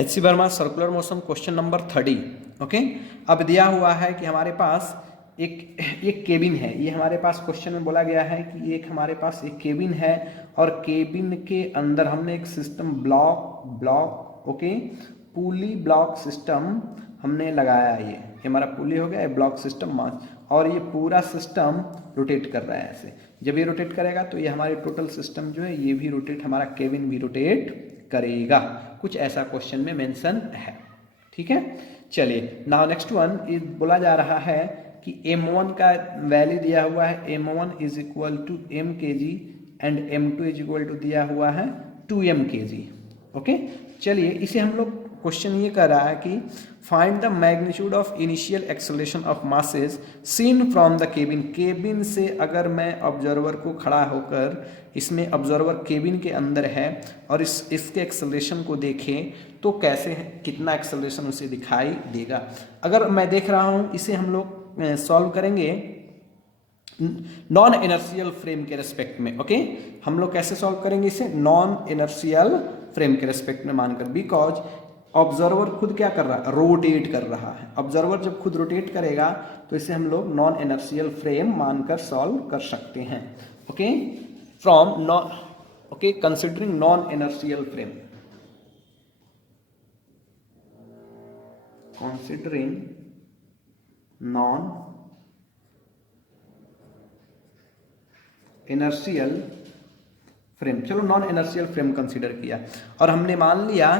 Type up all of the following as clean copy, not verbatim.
एच.सी. Verma circular motion question number 30। Okay, अब दिया हुआ है कि हमारे पास एक केबिन है। ये हमारे पास क्वेश्चन में बोला गया है कि एक हमारे पास एक केबिन है और केबिन के अंदर हमने एक सिस्टम ब्लॉक ओके पुली ब्लॉक सिस्टम हमने लगाया। ये हमारा पुली हो गया, ब्लॉक सिस्टम मास, और ये पूरा सिस्टम रोटेट कर रहा है ऐसे। जब ये रोटेट करेगा तो ये हमारे टोटल सिस्टम जो है ये भी रोटेट, हमारा केबिन भी रोटेट करेगा। कुछ ऐसा क्वेश्चन में मेंशन है। ठीक है, चलिए नाउ नेक्स्ट वन इज बोला जा रहा है कि m1 का वैल्यू दिया हुआ है, m1 is equal to m kg and m2 is equal to दिया हुआ है 2m kg। ओके, चलिए इसे हम लोग क्वेश्चन ये कर रहा है कि find the magnitude of initial acceleration of masses seen from the cabin. Cabin से अगर मैं ऑब्जर्वर को खड़ा होकर, इसमें ऑब्जर्वर केबिन के अंदर है और इसके एक्सेलरेशन को देखें तो कैसे है, कितना एक्सेलरेशन उसे दिखाई देगा। अगर मैं देख रहा हूँ इसे हम लोग सॉल्व करेंगे नॉन इनर्शियल फ्रेम के रेस्पेक्ट में। ओके, हम लोग कैसे सॉल्व करेंगे इसे नॉन इनर्शियल फ्रेम के रेस्पेक्ट में मानकर, बिकॉज ऑब्जर्वर खुद क्या कर रहा है, रोटेट कर रहा है। ऑब्जर्वर जब खुद रोटेट करेगा तो इसे हम लोग नॉन इनर्शियल फ्रेम मानकर सॉल्व कर सकते हैं। Okay, from non okay considering non inertial frame, considering non inertial frame. चलो नॉन इनर्शियल फ्रेम कंसीडर किया और हमने मान लिया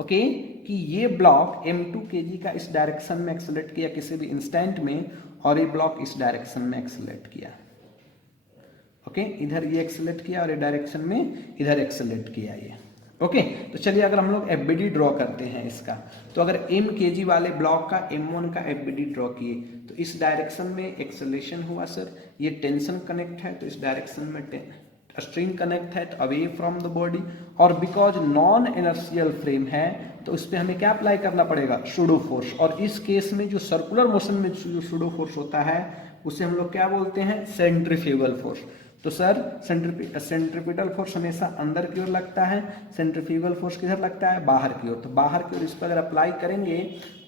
ओके कि ये ब्लॉक m2 kg का इस डायरेक्शन में एक्सेलरेट किया किसी भी इंस्टेंट में, और ये ब्लॉक इस डायरेक्शन में एक्सेलरेट किया। ओके, इधर ये एक्सेलरेट किया और ये डायरेक्शन में इधर एक्सेलरेट किया ये। ओके, तो चलिए अगर हम लोग एफबीडी ड्रॉ करते हैं इसका, तो अगर m kg वाले ब्लॉक का m1 का एफबीडी ड्रॉ किए तो इस डायरेक्शन में एक्सेलरेशन हुआ सर, ये टेंशन कनेक्ट है तो इस डायरेक्शन में स्ट्रिंग कनेक्ट है तो अवे फ्रॉम द बॉडी, और बिकॉज नॉन इनर्शियल फ्रेम है तो इस पर हमें क्या अप्लाई करना पड़ेगा, सूडो फोर्स। और इस केस में जो सर्कुलर मोशन में जो सूडो फोर्स होता है उसे हम लोग क्या बोलते हैं, सेंट्रीफ्यूगल फोर्स। तो सर सेंट्रीपिटल फोर्स हमेशा अंदर की ओर लगता है, सेंट्रीफ्यूगल फोर्स किधर लगता है, बाहर की ओर। तो बाहर की ओर इस पर अगर अप्लाई करेंगे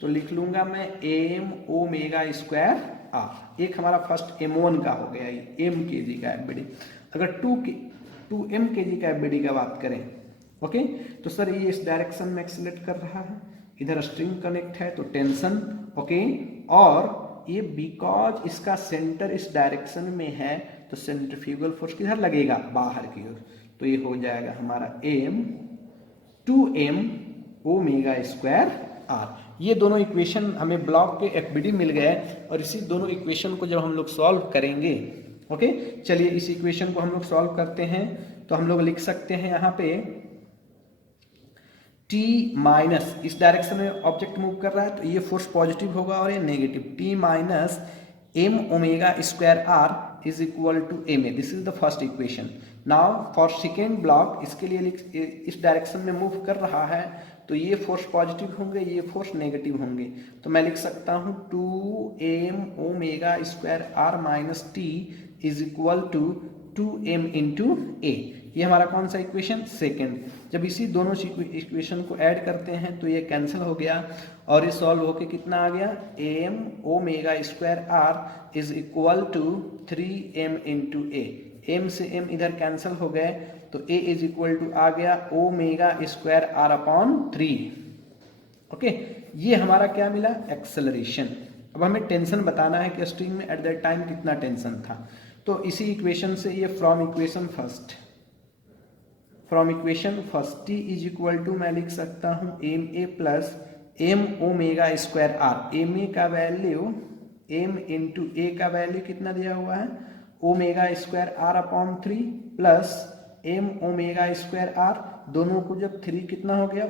तो लिख लूंगा मैं m ओमेगा स्क्वायर r। एक हमारा फर्स्ट m1 का हो गया, ये m kg का एफबीडी। अगर 2m kg का एफबीडी का बात करें ओके, तो सर ये इस डायरेक्शन में एक्सेलरेट कर रहा है, इधर स्ट्रिंग कनेक्ट है तो टेंशन ओके, और ये बिकॉज इसका सेंटर इस डायरेक्शन में है तो सेंट्रीफ्यूगल फोर्स किधर लगेगा, बाहर की ओर। तो ये हो जाएगा हमारा m 2m omega square r। ये दोनों इक्वेशन हमें ब्लॉक के एफबीडी मिल गए और इसी दोनों इक्वेशन को जब हम लोग सॉल्व करेंगे ओके, चलिए इस इक्वेशन को हम लोग सॉल्व करते हैं तो हम लोग लिख सकते हैं यहाँ पे t माइनस, इस डायरेक्शन में ऑब्जेक्ट मूव कर रहा है तो ये फोर्स पॉजिटिव होगा और ये negative, t minus m omega square r is equal to ma। This is the first equation. Now for second block, इसके लिए इस डायरेक्शन में मूव कर रहा है तो ये फोर्स पॉजिटिव होंगे, ये फोर्स नेगेटिव होंगे, तो मैं लिख सकता हूँ 2m omega square r minus t is equal to 2m into a। ये हमारा कौन सा इक्वेशन, सेकेंड। जब इसी दोनों इक्वेशन को ऐड करते हैं तो ये कैंसिल हो गया और ये सॉल्व होके कितना आ गया, m omega square r is equal to 3m into a। m से m इधर कैंसिल हो गए तो a इज इक्वल टू आ गया omega square r upon 3। Okay, ये हमारा क्या मिला, एक्सेलरेशन। अब हमें टेंशन बताना है कि स्ट्रिंग में एट दैट टाइम कितना टेंशन था, तो इसी इक्वेशन से ये from equation first t is equal to मैं लिख सकता हूँ ma plus m omega square r। ma का वैल्यू m इंटू a का वैल्यू कितना दिया हुआ है, omega square r upon 3 plus m omega square r, दोनों को जब 3 कितना हो गया